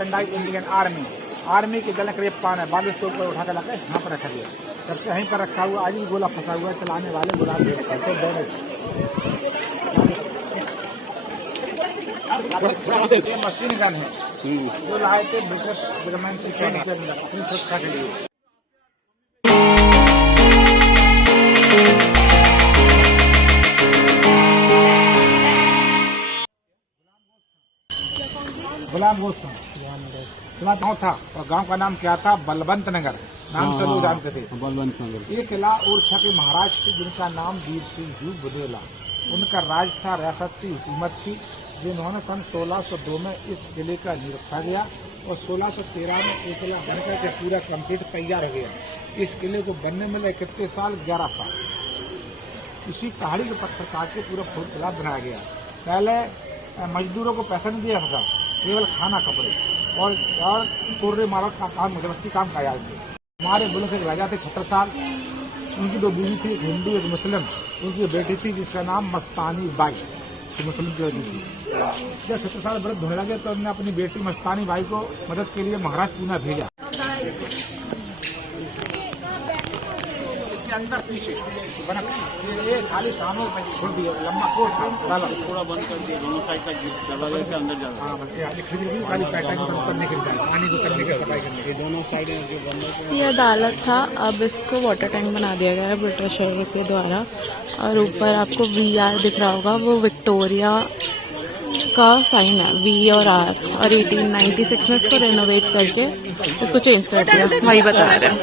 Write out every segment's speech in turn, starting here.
Merchandise Indian army के गले करीब पान है, 22 के ऊपर उठा कर लगा यहाँ पर रखा गया। सबसे यहीं पर रखा हुआ, आज भी गोला फंसा हुआ है, चलाने वाले गुलाब मशीन गन है जो लाए थे ब्रिटिश गवर्नमेंट से अपनी सुरक्षा के लिए। गुलाम गोश्त गाँव था और गांव का नाम क्या था? बलवंत नगर, नाम से लोग जानते थे। बलवंत नगर। ये किला ओरछा के महाराज से जिनका नाम वीर सिंह जू बुधेला, उनका राज था, रियासत की हुकूमत थी, जिन्होंने सन 1602 में इस किले का नींव रखा गया और 1613 में ये किला बनकर के पूरा कंप्लीट तैयार हो गया। इस किले को बनने में लगे कितने साल? 11 साल। इसी पहाड़ी के पत्थर काट के पूरा किला बनाया गया। पहले मजदूरों को पैसा नहीं दिया था, केवल खाना, कपड़े और कोर्रे मारा का काम, मध्यवस्थी काम किया थे। हमारे मुल्क के राजा थे 76 साल, उनकी 2 बीवी थी, एक हिंदू एक मुस्लिम। उनकी बेटी थी जिसका नाम मस्तानी बाई, जो मुस्लिम की बेटी थी। जब 76 साल व्रत होने लगे तो उन्होंने अपनी बेटी मस्तानी बाई को मदद के लिए महाराष्ट्र पूना भेजा। इसके अंदर पीछे बना ये खाली सामने छोड़ दिया, लंबा कोट था, थोड़ा बंद कर दिया, दोनों साइड का दरवाजे से अंदर जाना। हाँ, खाली पैटर्न करने के लिए, पानी को करने के, सफाई करने के, दोनों साइड जो बंद। ये अदालत था, अब इसको वाटर टैंक बना दिया गया है ब्रिटिशर के द्वारा। और ऊपर आपको VR दिख रहा होगा, वो विक्टोरिया का साइन है, V और R। और 1896 में इसको रेनोवेट करके इसको चेंज कर दिया, वही बता रहे हैं।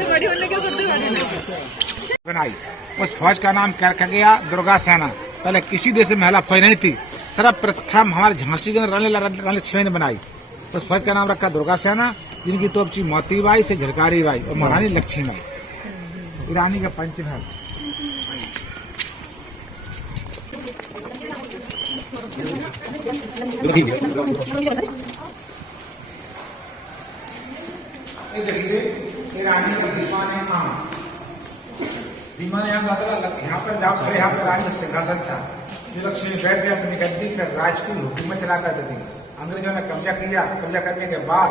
बनाई। उस फौज का नाम क्या रखा गया? दुर्गा सेना। पहले किसी देश में महिला फौज नहीं थी, सर्वप्रथम हमारे झांसी के रानी लक्ष्मी ने बनाई। उस फौज का नाम रखा दुर्गा सेना, जिनकी तोप थी मोती बाई से झरकारी बाई और महारानी लक्ष्मीबाई। ईरानी का पंचमहल। ईरानी का दीवान यहाँ पर जाओ, यहाँ पर रानी सिंहासन था, जो लक्ष्मी बैठ गए अपनी गद्दी पर राज की हुकूमत चला करती थी। अंग्रेजों ने कब्जा किया, कब्जा करने के बाद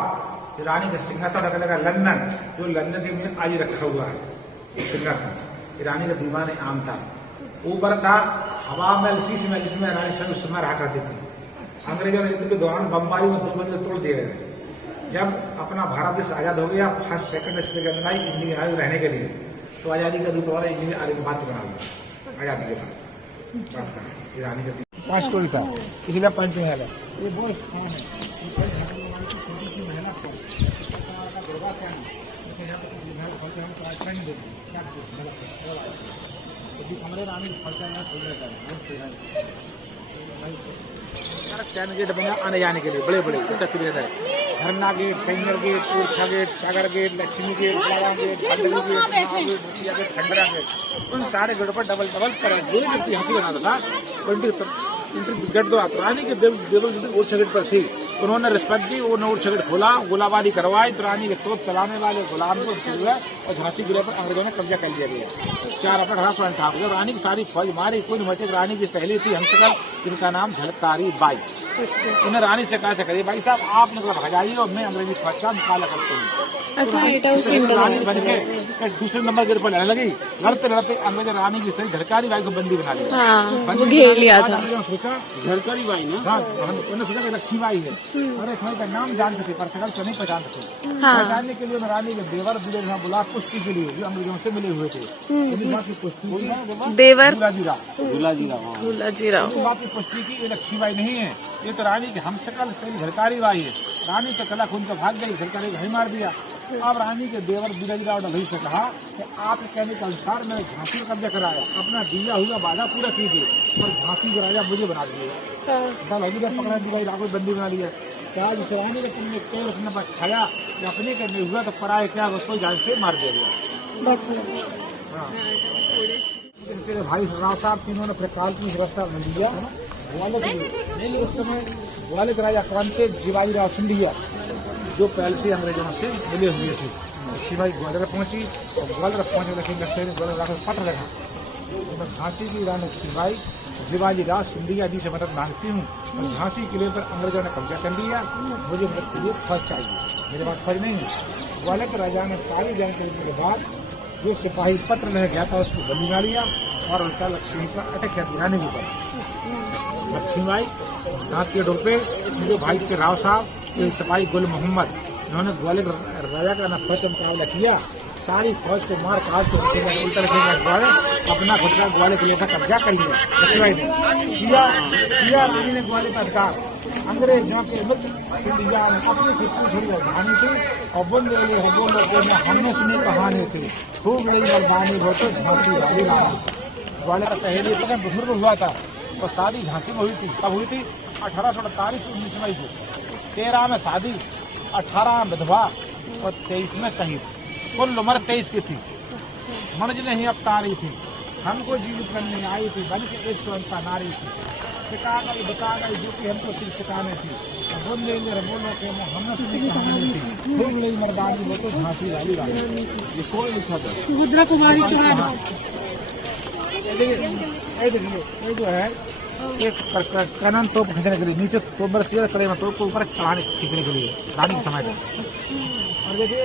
रानी का सिंहासन रखने लगा लंदन, जो लंदन के में आज रखा हुआ है सिंहासन। ईरानी का दीवान आम था, ऊपर था हवा में शीश में, जिसमें रानी सब समय रहा करती थी। अंग्रेजों ने युद्ध के दौरान बम्बाई में 2 मंजिल तोड़ दिए गए। जब अपना भारत देश आजाद हो गया, फर्स्ट सेकंड इसके अंदर आई इंडियन आर्मी रहने के लिए, तो आजादी का दूत वाला इंडियन आर्मी बात बना हुआ आजादी के बाद। ईरानी का 5 स्टोरी था, इसलिए पंचमहल है। ये बहुत स्थान है, छोटी सी महल दुर्गा सेना, हमारे रानी चैन गेट बना आने जाने के लिए, बड़े बड़े सक्रिय है। Jharna gate, Sainiyar gate, Orchha gate, Sagar gate, Laxmi gate, Lava gate, Khandra gate, उन सारे गेट पर डबल पर जो व्यक्ति हंसी बनाता था रानी के देवल ओरछा गेट पर थी, उन्होंने रिश्वत दी, वो ओरछा गेट खोला, गोलाबारी करवाई, तो रानी के तोप चलाने वाले गुलाम को हुआ और झांसी किले पर अंग्रेजों ने कब्जा कर लिया गया। 4 अप्रैल 1858 जब रानी की सारी फौज मारी, कोई नहीं बचे। रानी की सहेली थी हंसकल, जिनका नाम झलकारी बाई। उन्हें रानी से कहा करिए, भाई साहब आप मतलब भगाइए और मैं अंग्रेजी फौज का मुकाबला करती हूँ। रानी बन के दूसरे नंबर गेट पर लड़ने लगी, लड़ते लड़ते अंग्रेज रानी की सही झलकारी बाई को बंदी बना लिया। सोचा झलकारी बाई ने, उन्होंने सोचा कि लक्ष्मी बाई है, अरे का नाम जानते थे पर शकल तो नहीं पहचानते थे। पहचानने के लिए रानी के देवर बुला पुष्टि के लिए, जो अंग्रेजों से मिले हुए थे, देवर बात की पुष्टि की लक्ष्मी बाई नहीं है, ये तो रानी की हमशक्ल सही झलकारी बाई है। रानी तो कला खून का भाग गई, झलकारी भाई मार दिया। अब रानी के देवर बिराजीराव ने भाई से कहा कि आपके कहने के अनुसार मैंने झांसी का कब्जा कराया, अपना दिया हुआ वादा पूरा कीजिए और झांसी के राजा मुझे बना दिए। पकड़ा बिराजीराव को बंदी बना लिया। क्या जिस रानी का तुमने केवल उसने पर खाया या अपने करने हुआ तो पराए क्या उसको जान से मार दिया गया। भाई राव साहब तीनों ने प्रकाल की व्यवस्था बन दिया। उस समय ग्वालियर के राजा कौन थे? जीवाजी राव सिंधिया, जो पहले से अंग्रेजों से मिले हुए थे। शिवाई ग्वालियर पहुंची और ग्वालियर पहुंचे लक्ष्मी ग्वालियर पट लगा। झांसी की रानी शिवाई शिवाजी राज सिंधिया जी से मदद मांगती हूँ और झांसी किले पर अंग्रेजों ने कब्जा कर लिया, मुझे मदद के लिए फौज चाहिए। मेरे पास फौज नहीं है। ग्वालियर के राजा ने सारी जानकारी देने के बाद जो सिपाही पत्र रह गया था उसको बंदी बना लिया और उल्टा लक्ष्मी पर अटैक कर दिया। के ऊपर लक्ष्मी आई दांत के डोर पे मेरे भाई के राव साहब एक सिपाही गुल मोहम्मद, उन्होंने ग्वालियर राजा का न फौज का मुकाबला किया, सारी फौज को मार काट के उल्टा लक्ष्मी अपना खुद का ग्वालियर किले पर कब्जा कर लिया। लक्ष्मीबाई ने किया रानी ने ग्वालियर का अधिकार। अंग्रेजों के मित्र सिंधिया ने अपनी खुद की राजधानी थी और हमने सुनी कहानी थी, खूब लड़ी मर्दानी हो तो झांसी वाली रानी। ग्वालियर का सहेली तक बुजुर्ग हुआ था और शादी झांसी में हुई थी। कब हुई थी? 1848 19 मई को। 13 में शादी, 18 में विधवा और 23 में शहीद। कुल उम्र 23 की थी। मंजिल नहीं अब तारी थी, हमको जीवित करने आई थी, बन के एक स्वयंता नारी थी। सिखा गई बिका गई जो कि हमको सिर्फ सिखाने थी, बोलो के हमने सुनी कहानी थी, खूब लड़ी मर्दानी हो तो झांसी वाली रानी। ये कोई लिखा था सुभद्रा कुमारी चौहान। ये जो है एक कनन तोप खींचने के लिए, नीचे तोप बरसी कड़े में तोप को ऊपर चढ़ाने खींचने के लिए रानी के समय का। और देखिए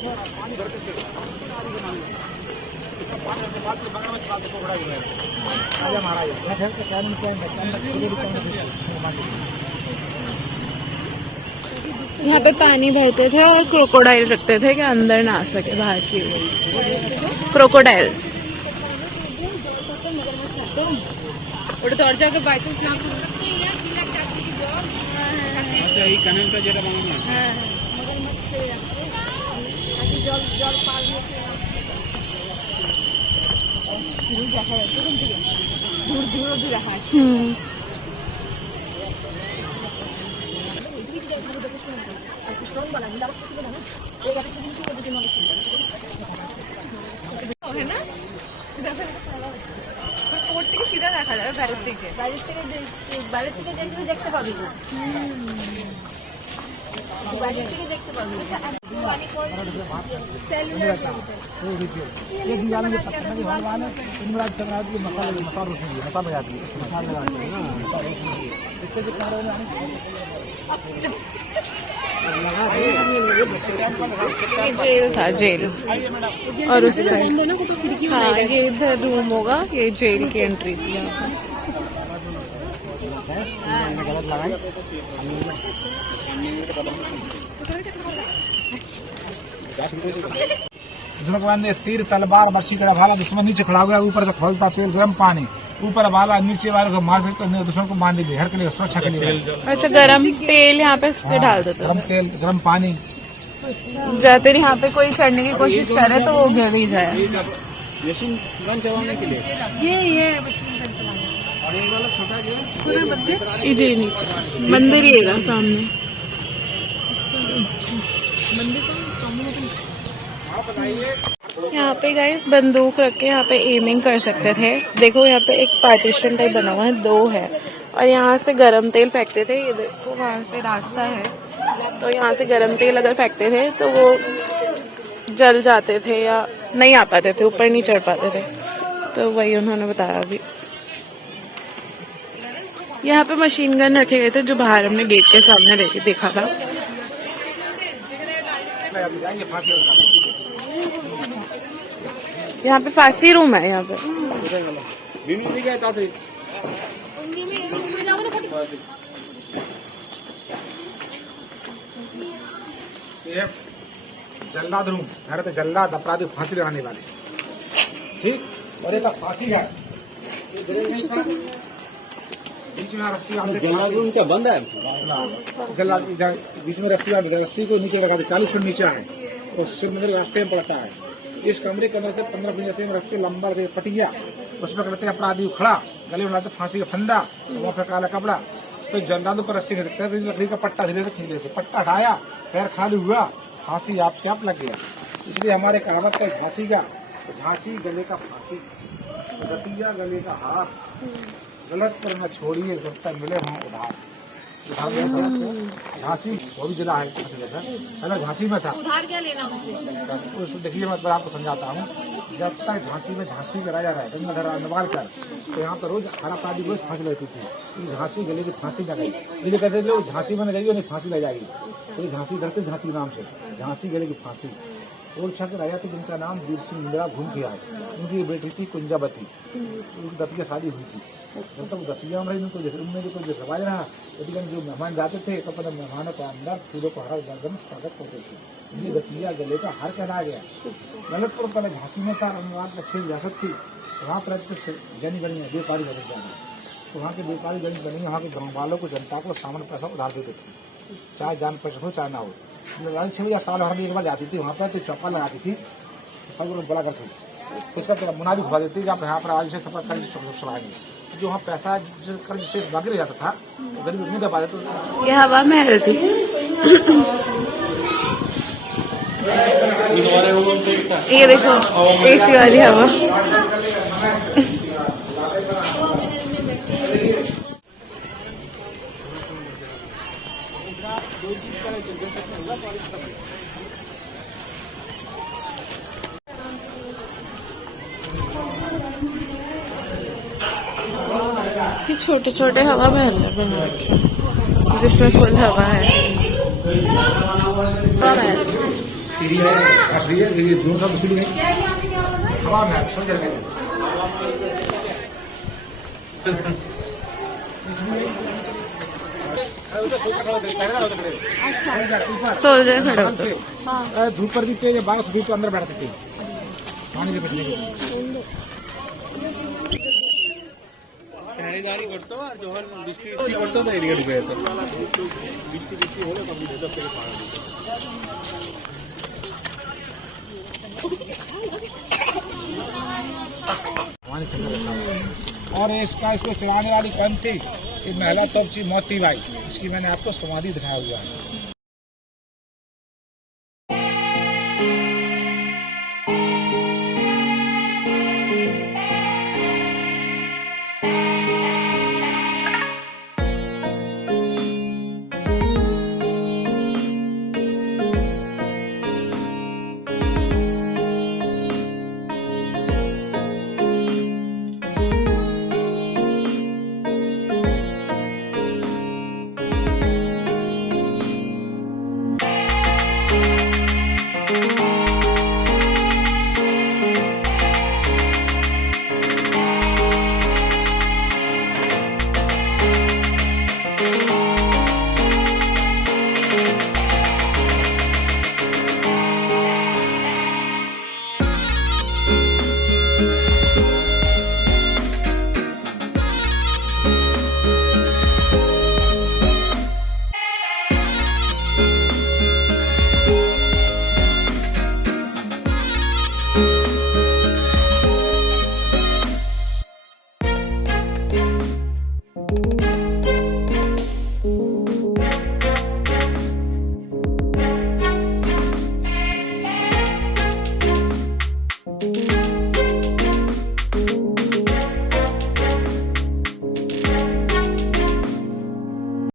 पानी भरते थे, पानी भरते बाद में बगल में छाते को बड़ा हुआ है राजा महाराजा। यहाँ पे पानी भरते थे और क्रोकोडाइल रखते थे कि अंदर ना आ सके बाहर की। क्रोकोडाइल ওটা দরজা के বাইচান্স না খুললে তো ইয়ার কিলার চাকরি কি জল আচ্ছা এই কানেলটা যেটা বানানো আছে হ্যাঁ মগরমাছ ছেড়ে রাখতে আগে জল জল পার হতে দূর দেখা যাচ্ছে কোন দিকে দূর দেখা যাচ্ছে। স্ট্রং বানা দিলা কিছু না এই গাছে কিছু কিছু দিকে মনে ছিল है ना কোর্ট থেকে সিধা দেখা যাবে, বাইরের থেকে দেখতে পাবি না, বাইরের থেকে দেখতে পাবি। जेल था, जेल और उस साइड हाँ ये इधर रूम होगा, ये जेल की एंट्री थी यहाँ भगवान ने तीर तलवार बर्छी का भाला दुश्मन नीचे खड़ा हुआ, ऊपर से खोलता तेल गर्म पानी, ऊपर वाला नीचे वाले को मार सकते नहीं, दुश्मन को मारने के हर के लिए सुरक्षा के लिए। अच्छा गरम तेल यहाँ पे से डाल देते, गरम तेल गरम पानी। जाते यहाँ पे कोई चढ़ने की कोशिश करे तो वो गिर ही जाए। मशीन गन चलाने के लिए ये मशीन गन चलाने और ये वाला छोटा जो जी नीचे मंदिर ही है सामने। यहाँ पे गाइस बंदूक रख के यहाँ पे एमिंग कर सकते थे। देखो यहाँ पे एक पार्टीशन टाइप बना हुआ है, 2 है और यहाँ से गरम तेल फेंकते थे। ये देखो वहाँ पे रास्ता है, तो यहाँ से गरम तेल अगर फेंकते थे तो वो जल जाते थे या नहीं आ पाते थे, ऊपर नहीं चढ़ पाते थे। तो वही उन्होंने बताया अभी। यहाँ पे मशीन गन रखे गए थे जो बाहर हमने गेट के सामने देखा था। यहाँ पे फांसी रूम है। यहाँ पे जल्लाद रूम, घर पे जल्लाद अपराधी फांसी लगाने वाले, ठीक। और एक फांसी है बीच में रस्सी जल्लाद रूम क्या बंद है, जल्लाद बीच में रस्सी वाली, रस्सी को नीचे लगा दे, 40 फीट नीचे है तो शिव मंदिर रास्ते में पड़ता है। इस कमरे के अंदर से 15 फीट से रखते लंबा पटिया, उसमें करते अपराधी खड़ा, गले में लाते फांसी का फंदा, वो पे काला कपड़ा, तो जल्लादों पर रस्सी खींचते लकड़ी का पट्टा धीरे से खींच लेते, पट्टा हटाया पैर खाली हुआ, फांसी आप से आप लग गया। इसलिए हमारे कहावत का झांसी का, झांसी गले का फांसी, रतिया गले का हार, गलत पर न छोड़िए जब तक मिले वहाँ उधार। झांसी वो भी जिला है, पहले झांसी में था। उधार क्या लेना मुझे? बस उसको देखिए, मैं आपको समझाता हूँ। जब तक झांसी में झांसी का राजा रहा गंगाधर नवालकर, तो यहाँ पर रोज हर अपराधी रोज फांसी लगती थी। झांसी गले की फांसी न गई, इसलिए कहते थे झांसी में जाएगी उन्हें फांसी लग जाएगी, तो झांसी करते झांसी नाम से, झांसी गले की फांसी। ओरछा के राजा थे जिनका नाम वीर सिंह इंदिरा घूम किया है, उनकी बेटी थी कुंजावती, उनकी दतिया शादी हुई थी। जब तक दतिया में उनको उनमें जो कोई रवाज रहा, लेकिन जो मेहमान जाते थे तो अपने मेहमानों को अंदर फूलों को हरा गर्दन स्वागत करते थे। ये दतिया गले का हार कहलाया गया। ललितपुर पहले झांसी में था, रंगवाद अच्छी रियासत थी, वहाँ पर जैनी गणी व्यापारी बन जाए, तो वहाँ के व्यापारी गणी बनी, वहाँ के गाँव वालों को जनता को सामान पैसा उधार देते थे, चाहे जान पैसा हो चाहे ना हो। लड़ाई 6 या साल भर में एक बार जाती थी वहाँ पर, तो चौपा लगाती थी, सब लोग बोला करते थे, तो उसका मुनादी खुआ देती थी कि आप यहाँ पर आज से सफर कर सुनाएंगे। जो वहाँ पैसा कर जिससे बाकी रह जाता था तो गरीब नहीं दे पाते। तो ये हवा महल थी। ये देखो एसी वाली हवा। ये छोटे छोटे हवा महल बना रखे जिसमें फुल हवा है। सीढ़ी है, ये दोनों का सीढ़ी है, हवा महल समझ रहे हैं। सोल्जर खड़े होते धूप पर भी तेज, 12 धूप के अंदर बैठते थे पानी के बचने के लिए। शहरीदारी करतो और जो हर डिस्ट्रिक्ट करतो तो एरिया डूबे तो डिस्ट्रिक्ट होले कंप्लीट होता है। और इसको चलाने वाली कौन थी? ये महिला तोपची मोती बाई, इसकी मैंने आपको समाधि दिखाया हुआ है।